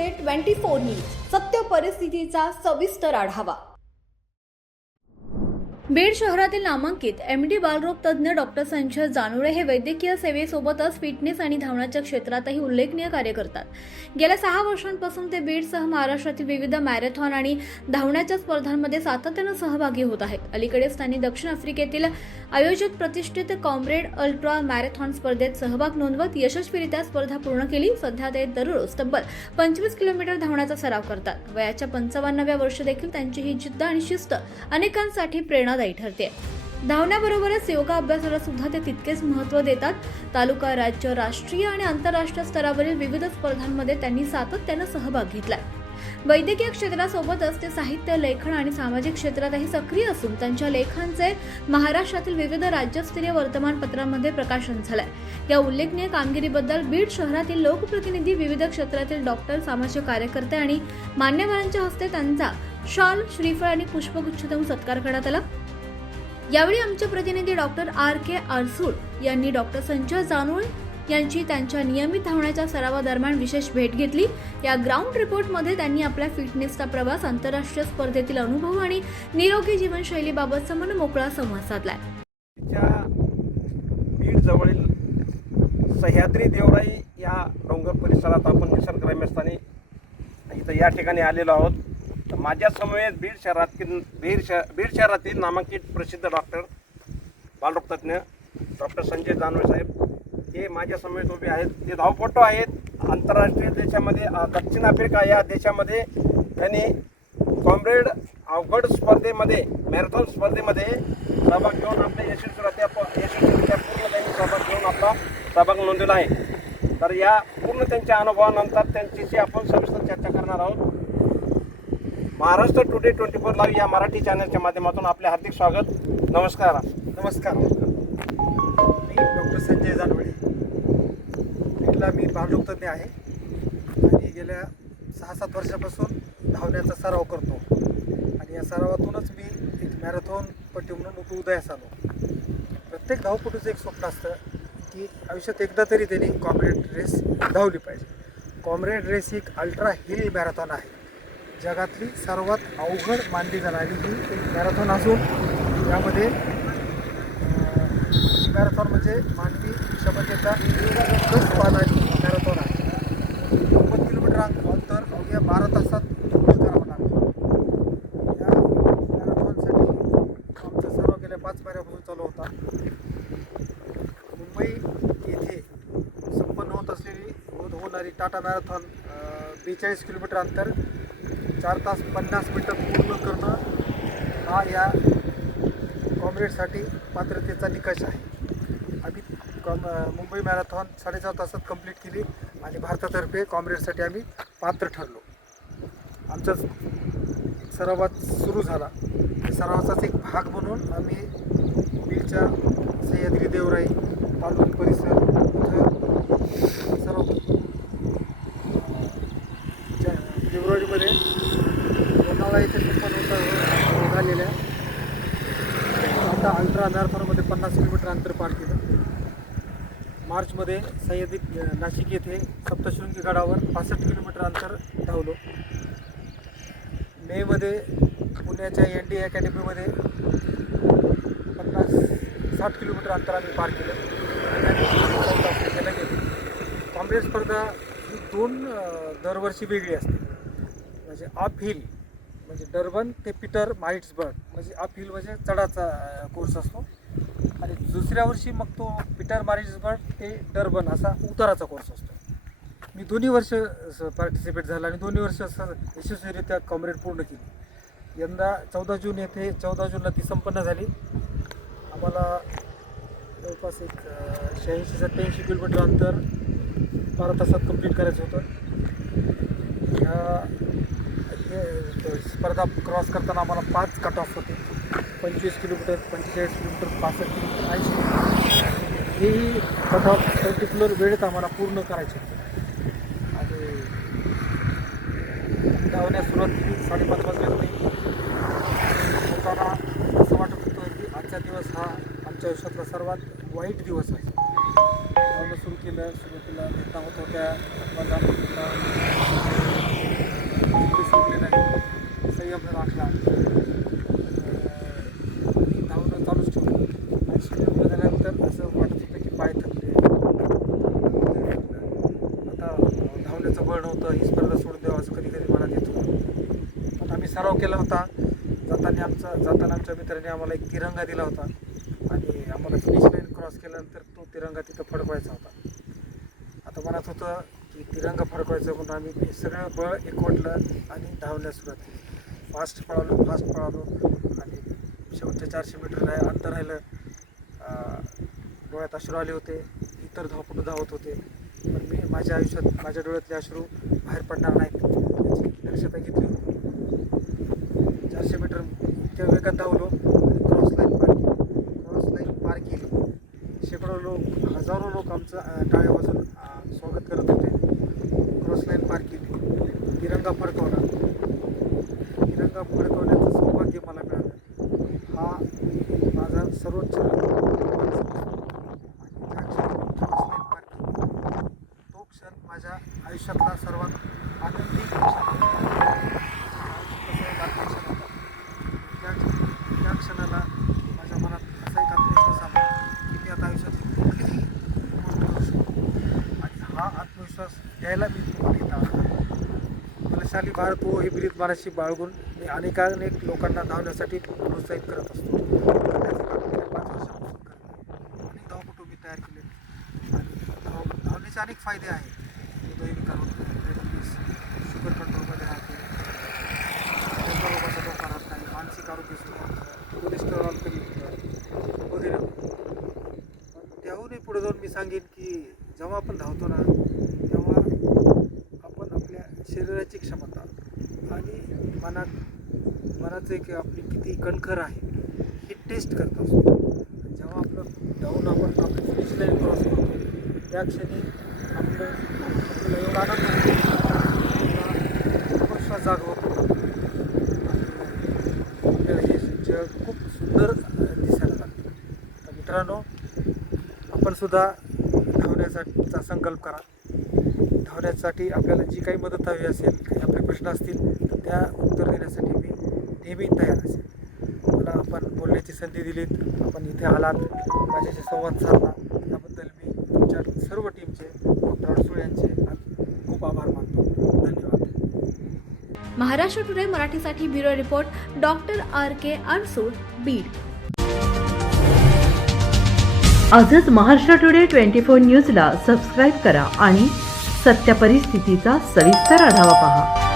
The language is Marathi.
टुडे 24 न्यूज सत्य परिस्थितीचा सविस्तर आढावा। बीड शहरातील नामांकित एमडी बालरोग तज्ज्ञ डॉक्टर संजय जानोळे हे वैद्यकीय सेवेसोबतच फिटनेस आणि धावण्याच्या क्षेत्रातही उल्लेखनीय कार्य करतात। गेल्या 6 वर्षांपासून ते बीडसह महाराष्ट्रातील विविध मॅरेथॉन आणि धावण्याच्या स्पर्धांमध्ये सातत्याने सहभागी होत आहेत। अलीकडेच त्यांनी दक्षिण आफ्रिकेतील आयोजित प्रतिष्ठित कॉम्रेड अल्ट्रा मॅरेथॉन स्पर्धेत सहभाग नोंदवत यशस्वीरित्या स्पर्धा पूर्ण केली। सध्या ते दररोज तब्बल 25 किलोमीटर धावण्याचा सराव करतात। वयाच्या 55व्या वर्षी देखील त्यांची ही जिद्द आणि शिस्त अनेकांसाठी प्रेरणादायी ठरते। धावण्याबरोबरच योगा अभ्यासाला सुद्धा ते तितकेच महत्त्व देतात। तालुका, राज्य, राष्ट्रीय आणि आंतरराष्ट्रीय स्तरावरील विविध स्पर्धांमध्ये त्यांनी सातत्याने सहभाग घेतलाय। वैद्यकीय क्षेत्रासोबतच ते साहित्य, लेखन आणि सामाजिक क्षेत्रातही सक्रिय असून त्यांच्या लेखांचे महाराष्ट्रातील विविध राज्यस्तरीय वर्तमानपत्रांमध्ये प्रकाशन झालंय। या उल्लेखनीय कामगिरीबद्दल बीड शहरातील लोकप्रतिनिधी, विविध क्षेत्रातील डॉक्टर, सामाजिक कार्यकर्ते आणि मान्यवरांच्या हस्ते त्यांचा शाल, श्रीफळ आणि पुष्पगुच्छ देऊन सत्कार करण्यात आला। यावेळी आमचे प्रतिनिधी डॉक्टर RK आरसूड यांनी डॉक्टर संजय जानोळे यांची त्यांच्या नियमित धावण्याच्या सरावादरम्यान विशेष भेट घेतली। या ग्राउंड रिपोर्टमध्ये त्यांनी आपल्या फिटनेसचा प्रवास, आंतरराष्ट्रीय स्पर्धेतील अनुभव आणि निरोगी जीवनशैलीबाबतचा मनमोकळा संवाद साधलाय। बीड जवळील सह्याद्री देवराई या डोंगर परिसरात आपण निसर्गरम्य स्थानी इथं या ठिकाणी आलेलो आहोत। माझ्या समवेत बीड शहरातील नामांकित प्रसिद्ध डॉक्टर बालरोग तज्ज्ञ डॉक्टर संजय जानोळे साहेब हे माझ्या समवेत उभे आहेत। ते धावपटू आहेत। आंतरराष्ट्रीय देशामध्ये दक्षिण आफ्रिका या देशामध्ये त्यांनी कॉम्रेड अवघड स्पर्धेमध्ये, मॅरेथॉन स्पर्धेमध्ये सहभाग घेऊन आपल्या यशस्वीरित्या पूर्ण त्यांनी सहभाग घेऊन आपला सहभाग नोंदवला आहे। तर या पूर्ण त्यांच्या अनुभवानंतर त्यांच्याशी आपण सविस्तर चर्चा करणार आहोत। महाराष्ट्र टुडे 24 लाईव्ह या मराठी चॅनलच्या माध्यमातून आपले हार्दिक स्वागत। नमस्कार। मी डॉक्टर संजय जानोळे, बीडला मी बालरोग तज्ज्ञ आहे आणि गेल्या 6-7 वर्षापासून धावण्याचा सराव करतो आणि या सरावातूनच मी एक मॅरेथॉन पट्टी म्हणून उदयास आलो। प्रत्येक धावपटूचं एक स्वप्न असतं की आयुष्यात एकदा तरी त्यांनी कॉम्रेड रेस धावली पाहिजे। कॉम्रेड रेस ही अल्ट्रा हिल मॅरेथॉन आहे। जगातली सर्वात अवघड मानली जाणारी ही एक मॅरेथॉन असून यामध्ये मॅरेथॉन म्हणजे मानवी क्षमतेचा प्लस पाहणारी मॅरेथॉन आहे। 90 किलोमीटर अंतर अवघ्या 12 तासात पूर्ण करावं लागतं। या मॅरेथॉनसाठी आमचा सराव गेल्या 5 महिन्यापासून चालू होता। मुंबई येथे संपन्न होणारी टाटा मॅरेथॉन 42 किलोमीटर अंतर 4 तास 50 मिनिटात पूर्ण करणं हा या कॉम्रेडसाठी पात्रतेचा निकष आहे। आम्ही मुंबई मॅरेथॉन 4.5 तासात कंप्लीट केली आणि भारतातर्फे कॉम्रेडसाठी आम्ही पात्र ठरलो। आमचा सरावात सुरू झाला। सरावाचाच एक भाग म्हणून आम्ही बीडच्या सह्याद्री देवराई पालवण परिसर इथं सराव फेब्रुवारीमध्ये लोणावळा येथे संपन्न झालेल्या आता अल्ट्रा मॅरेथॉनमध्ये 50 किलोमीटर अंतर पार केलं। मार्चमध्ये सह्याद्री नाशिक येथे सप्तशृंगी गडावर 65 किलोमीटर अंतर धावलो। मेमध्ये पुण्याच्या ND अकॅडमीमध्ये 60 किलोमीटर अंतर आम्ही पार केलं आणि साऊथ आफ्रिकेला गेलो। कॉम्रेड स्पर्धा ही 2 दरवर्षी वेगळी असते। म्हणजे अप हिल म्हणजे डर्बन ते पीटर मारिट्सबर्ग म्हणजे अप हिल म्हणजे चढाचा कोर्स असतो आणि दुसऱ्या वर्षी मग तो पीटर मारिट्सबर्ग ते डर्बन असा उताराचा कोर्स असतो। मी दोन्ही वर्ष पार्टिसिपेट झाला आणि दोन्ही वर्ष यशस्वीरित्या कॉम्रेड पूर्ण केली। यंदा 14 जूनला ती संपन्न झाली। आम्हाला जवळपास एक 86-87 किलोमीटर अंतर 12 तासात कंप्लीट करायचं होतं। स्पर्धा क्रॉस करताना आम्हाला 5 कट ऑफ होते। 25 किलोमीटर, 45 किलोमीटर, 65 किलोमीटर, 80 किलोमीटर हेही कट ऑफ पर्टिक्युलर वेळेत आम्हाला पूर्ण करायचे होते आणि धावण्यास सुरुवात केली 5:30 वाजल्यापासून। होताना असं वाटत होतं की आजचा दिवस हा आमच्या आयुष्यातला सर्वात वाईट दिवस आहे। धावणं सुरू केलं, सुरुवातीला भेटणं होत होत्या, पुढे सोडले नाही, संयम राखला, धावणं चालूच ठेवलं. 80 किलोमीटर झाल्यानंतर असं वाटत होतं की पाय थकले. आता धावण्याचं बळ नव्हतं, ही स्पर्धा सोडून द्यावं असं कधी कधी मनात येत होतं. पण आम्ही सराव केला होता. जाताना आमच्या मित्राने आम्हाला एक तिरंगा दिला होता आणि आम्हाला फिनिश लाईन क्रॉस केल्यानंतर तो तिरंगा तिथं फडकवायचा होता. आता मनात होतं की तिरंगा फडकवायचं म्हणून आम्ही सगळं बळ एकवटलं आणि धावण्यास सुरुवात केली. फास्ट पळालो आणि शेवटच्या 400 मीटर अंतर राहिलं. डोळ्यात अश्रू आले होते. इतर धावपटू धावत होते, पण मी माझ्या आयुष्यात माझ्या डोळ्यातले अश्रू बाहेर पडणार नाहीत याची दक्षता घेतली होती. 400 मीटर इतक्या वेगात धावलो आणि क्रॉस लाईन पार केली. शेकडो हजारो लोक आमचं टाळ्या वाजून स्वागत करत होते. क्रॉस लाईन पार केली, तिरंगा फडकवला. तिरंगा फडकवण्याचं सौभाग्य मला मिळालं. हा माझा सर्वोच्च तो क्षण माझ्या आयुष्यातला सर्वात आनंदी क्षण होता. त्या क्षणाला माझ्या मनात असा एक आत्मविश्वास आला की मी आता आयुष्यात कुठलीही गोष्ट करू शकतो आणि हा आत्मविश्वास द्यायला मी तुम्हाला इथं आलो. बलशाली भारत हो हे बिरीद मनाशी बाळगून मी अनेक लोकांना धावण्यासाठी प्रोत्साहित करत असतो. त्याचं काम गेल्या 5 वर्षापासून करतो. अनेक धावपटू मी तयार केले आणि धावण्याचे अनेक फायदे आहेत. हृदयविकार होत नाही, डायबिटीस, शुगर कंट्रोलमध्ये राहते, रोगाचा धोका राहत नाही, मानसिक आरोग्य सुधारतं, कोलेस्टेरॉल कमी होतं वगैरे. पण त्याहूनही पुढे जाऊन मी सांगेन की जेव्हा आपण धावतो ना तेव्हा आपण आपल्या शरीराची क्षमता आणि मनाचं एक आपली किती कणखर आहे हे टेस्ट करत असतो. जेव्हा आपलं धावून आपण आपली फिनिश लाईन क्रॉस करतो त्या क्षणी आपल्याला एवढा आनंद होतो, आत्मविश्वास जागवतो आणि हे जग खूप सुंदर दिसायला लागतं. तर मित्रांनो, आपण सुद्धा धावण्यासाठीचा संकल्प करा. धावण्यासाठी आपल्याला जी काही मदत हवी असेल, काही आपले प्रश्न असतील तर त्या उत्तर देण्यासाठी मी नेहमी तयार असेल. मला आपण बोलण्याची संधी दिलीत, आपण इथे आलात, माझ्याशी संवाद साधला, त्याबद्दल मी तुमच्या सर्व टीमचे डॉक्टर अडसूळ यांचे खूप आभार मानतो. धन्यवाद. महाराष्ट्र टुडे मराठीसाठी bureau report doctor RK Adsul, Beed. आजच महाराष्ट्र टुडे 24 न्यूजला सबस्क्राईब करा आणि सत्य परिस्थितीचा सविस्तर आढावा पहा.